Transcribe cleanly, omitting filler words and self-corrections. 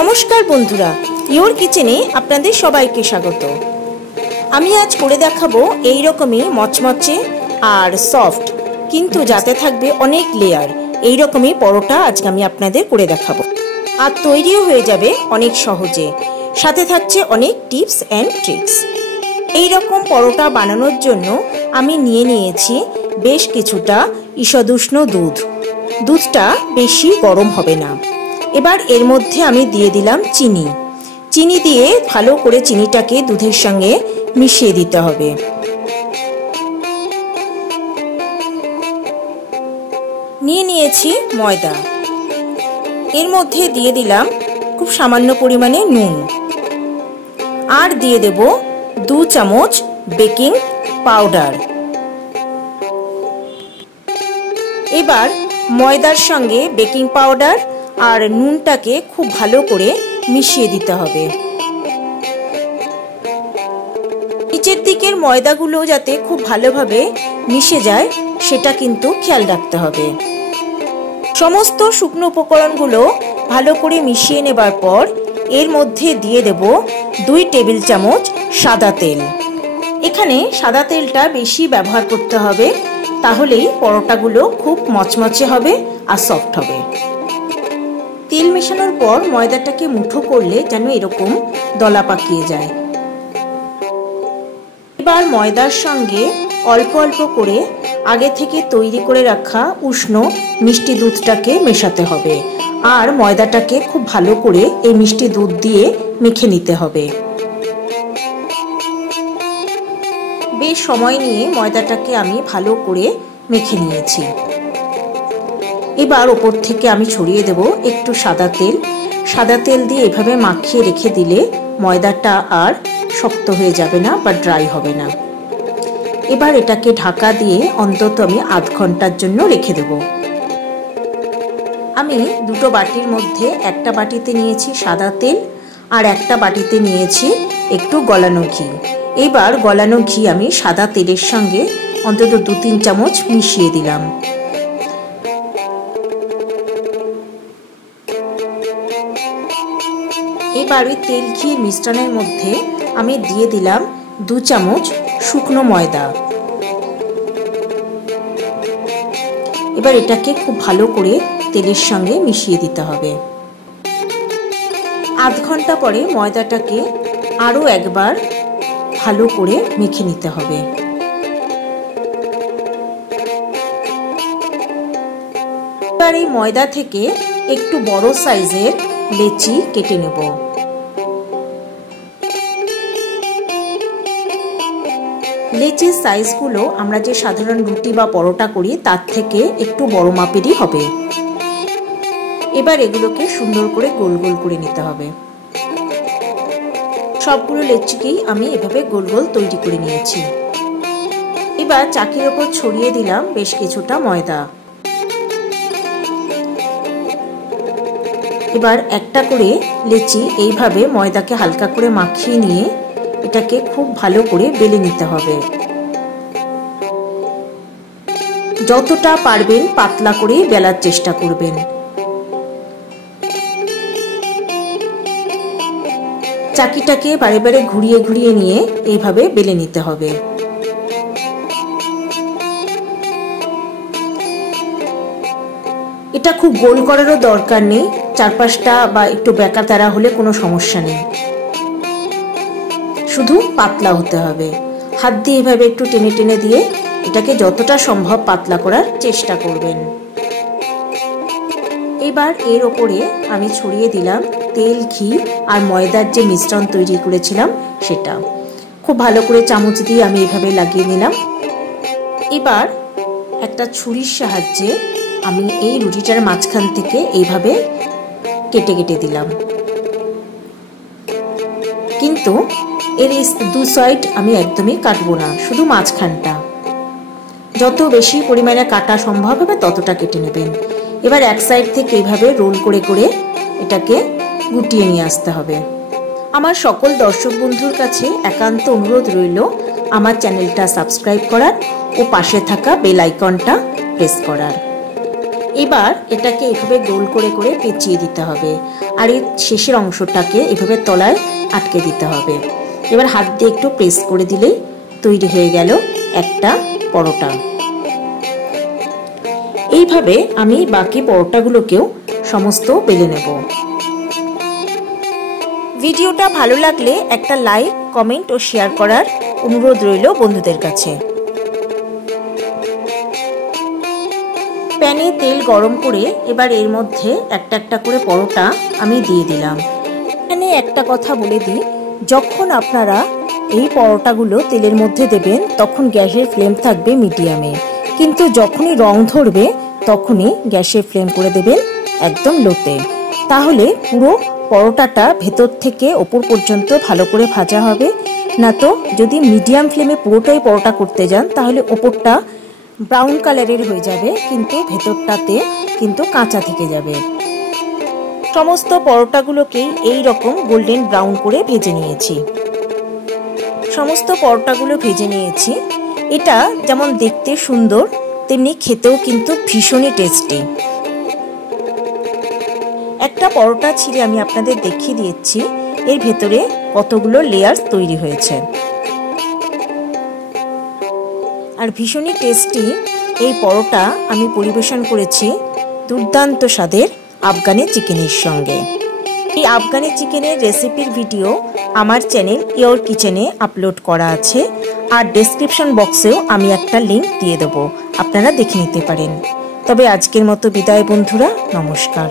नमस्कार बंधुरा योर किचेने आपनादेर सबाइके स्वागत। आमी आज करे देखाबो एई रकमई मचमचे और सफ्ट किन्तु जाते थाकबे अनेक लेयार एई रकमई परोटा आज आमी आपनादेर करे देखाबो और तैरिও হয়ে যাবে अनेक सहजे। साथे थाकছে अनेक टिप्स एंड ट्रिक्स। এই রকম পরোটা বানানোর জন্য আমি নিয়ে নিয়েছি বেশ কিছুটা ঈষদুষ্ণ দুধ। দুধটা বেশি গরম হবে না। এবার এর মধ্যে আমি দিয়ে দিলাম চিনি। চিনি দিয়ে ভালো করে চিনিটাকে দুধের সঙ্গে মিশিয়ে দিতে হবে। নিয়ে নিয়েছি ময়দা। এর মধ্যে দিয়ে দিলাম খুব সামান্য পরিমাণে নুন আর দিয়ে দেব 2 চামচ বেকিং পাউডার। এবার ময়দার সঙ্গে বেকিং পাউডার আর নুনটাকে খুব ভালো করে মিশিয়ে দিতে হবে। নিচের দিকের ময়দাগুলো যাতে খুব ভালোভাবে মিশে যায় সেটা কিন্তু খেয়াল রাখতে হবে। সমস্ত শুকনো উপকরণগুলো ভালো করে মিশিয়ে নেবার পর এর মধ্যে দিয়ে দেব 2 টেবিল চামচ সাদা তেল। এখানে সাদা তেলটা বেশি ব্যবহার করতে হবে, তাহলেই পরোটাগুলো খুব মচমচে হবে আর সফট হবে। তেল মেশানোর পর ময়দাটাকে মুঠো করলে যেন এরকম দলা পাকিয়ে যায়। এবার ময়দার সঙ্গে অল্প অল্প করে আগে থেকে তৈরি করে রাখা উষ্ণ মিষ্টি দুধটাকে মেশাতে হবে আর ময়দাটাকে খুব ভালো করে এই মিষ্টি দুধ দিয়ে মেখে নিতে হবে। বেশ সময় নিয়ে ময়দাটাকে আমি ভালো করে মেখে নিয়েছি। এবার ওপর থেকে আমি ছড়িয়ে দেব একটু সাদা তেল। সাদা তেল দিয়ে এভাবে মাখিয়ে রেখে দিলে ময়দাটা আর শক্ত হয়ে যাবে না বা ড্রাই হবে না। এবার এটাকে ঢাকা দিয়ে অন্তত আমি আধ ঘন্টার জন্য রেখে দেব। আমি দুটো বাটির মধ্যে একটা বাটিতে নিয়েছি সাদা তেল আর একটা বাটিতে নিয়েছি একটু গলানো ঘি। এবার গলানো ঘি আমি সাদা তেলের সঙ্গে অন্তত 2-3 চামচ মিশিয়ে দিলাম। এবার ওই তেল ঘির মিশ্রণের মধ্যে আমি দিয়ে দিলাম 2 চামচ শুকনো ময়দা। এবার এটাকে খুব ভালো করে তেলের সঙ্গে মিশিয়ে দিতে হবে। আধ ঘন্টা পরে ময়দাটাকে আরো একবার ভালো করে মেখে নিতে হবে। এবার এই ময়দা থেকে একটু বড় সাইজের লেচি কেটে নেব। লেচির সাইজগুলো আমরা যে সাধারণ রুটি বা পরোটা করি তার থেকে একটু বড় মাপেরই হবে। এবার এগুলোকে সুন্দর করে গোল গোল করে নিতে হবে। সবগুলো লেচিকেই আমি এভাবে গোল গোল তৈরি করে নিয়েছি। এবার চাকির ওপর ছড়িয়ে দিলাম বেশ কিছুটা ময়দা। এবার একটা করে লেচি এইভাবে ময়দাকে হালকা করে মাখিয়ে নিয়ে এটাকে খুব ভালো করে বেলে নিতে হবে। যতটা পারবেন পাতলা করে বেলার চেষ্টা করবেন। চাকিটাকে বারে বারে ঘুরিয়ে ঘুরিয়ে নিয়ে এইভাবে বেলে নিতে হবে। এটা খুব গোল করারও দরকার নেই, চারপাশটা বা একটু বেঁকা তেরা হলে কোনো সমস্যা নেই, শুধু পাতলা হতে হবে। হাত দিয়ে এভাবে একটু টেনে টেনে দিয়ে এটাকে যতটা সম্ভব পাতলা করার চেষ্টা করবেন। এবার এর ওপরে আমি ছড়িয়ে দিলাম তেল ঘি আর ময়দার যে মিশ্রণ তৈরি করেছিলাম সেটা। খুব ভালো করে চামচ দিয়ে আমি এভাবে লাগিয়ে নিলাম। এবার একটা ছুরির সাহায্যে আমি এই রুটিটার মাঝখান থেকে এইভাবে কেটে কেটে দিলাম, কিন্তু এর দু সাইড আমি একদমই কাটবো না, শুধু মাঝখানটা। যত বেশি পরিমাণে কাটা সম্ভব হবে ততটা কেটে নেবেন। এবার এক সাইড থেকে এইভাবে রোল করে করে এটাকে গুটিয়ে নিয়ে আসতে হবে। আমার সকল দর্শক বন্ধুর কাছে একান্ত অনুরোধ রইল আমার চ্যানেলটা সাবস্ক্রাইব করার ও পাশে থাকা বেল আইকনটা প্রেস করার। এবার এটাকে এভাবে গোল করে করে পেঁচিয়ে দিতে হবে আর এই শেষের অংশটাকে এভাবে তলায় আটকে দিতে হবে। এবার হাত দিয়ে একটু প্রেস করে দিলেই তৈরি হয়ে গেল একটা পরোটা। এইভাবে আমি বাকি পরোটাগুলোকেও সমস্ত বেলে নেব। ভিডিওটা ভালো লাগলে একটা লাইক, কমেন্ট ও শেয়ার করার অনুরোধ রইল বন্ধুদের কাছে। প্যানে তেল গরম করে এবার এর মধ্যে একটা একটা করে পরোটা আমি দিয়ে দিলাম। এখানে একটা কথা বলে দিই, যখন আপনারা এই পরোটাগুলো তেলের মধ্যে দেবেন তখন গ্যাসের ফ্লেম থাকবে মিডিয়ামে, কিন্তু যখনই রং ধরবে তখনই গ্যাসের ফ্লেম করে দেবেন একদম লোতে। তাহলে পুরো পরোটাটা ভেতর থেকে ওপর পর্যন্ত ভালো করে ভাজা হবে। না তো যদি মিডিয়াম ফ্লেমে পুরোটাই পরোটা করতে যান তাহলে ওপরটা ব্রাউন কালারের হয়ে যাবে, কিন্তু ভেতরটাতে কিন্তু কাঁচা থেকে যাবে। সমস্ত পরোটাগুলোকেই এই রকম গোল্ডেন ব্রাউন করে ভেজে নিয়েছি। সমস্ত পরোটাগুলো ভেজে নিয়েছি। এটা যেমন দেখতে সুন্দর তেমনি খেতেও কিন্তু ভীষণই টেস্টি। একটা পরোটা ছিঁড়ে আমি আপনাদের দেখিয়ে দিয়েছি এর ভেতরে কতগুলো লেয়ার তৈরি হয়েছে। আর ভীষণই টেস্টি এই পরোটা আমি পরিবেশন করেছি দুর্দান্ত স্বাদের আফগানি চিকেনের সঙ্গে। এই আফগানি চিকেনের রেসিপির ভিডিও আমার চ্যানেল ইয়োর কিচেনে আপলোড করা আছে, আর ডেসক্রিপশন বক্সেও আমি একটা লিংক দিয়ে দেবো, আপনারা দেখে নিতে পারেন। তবে আজকের মতো বিদায় বন্ধুরা, নমস্কার।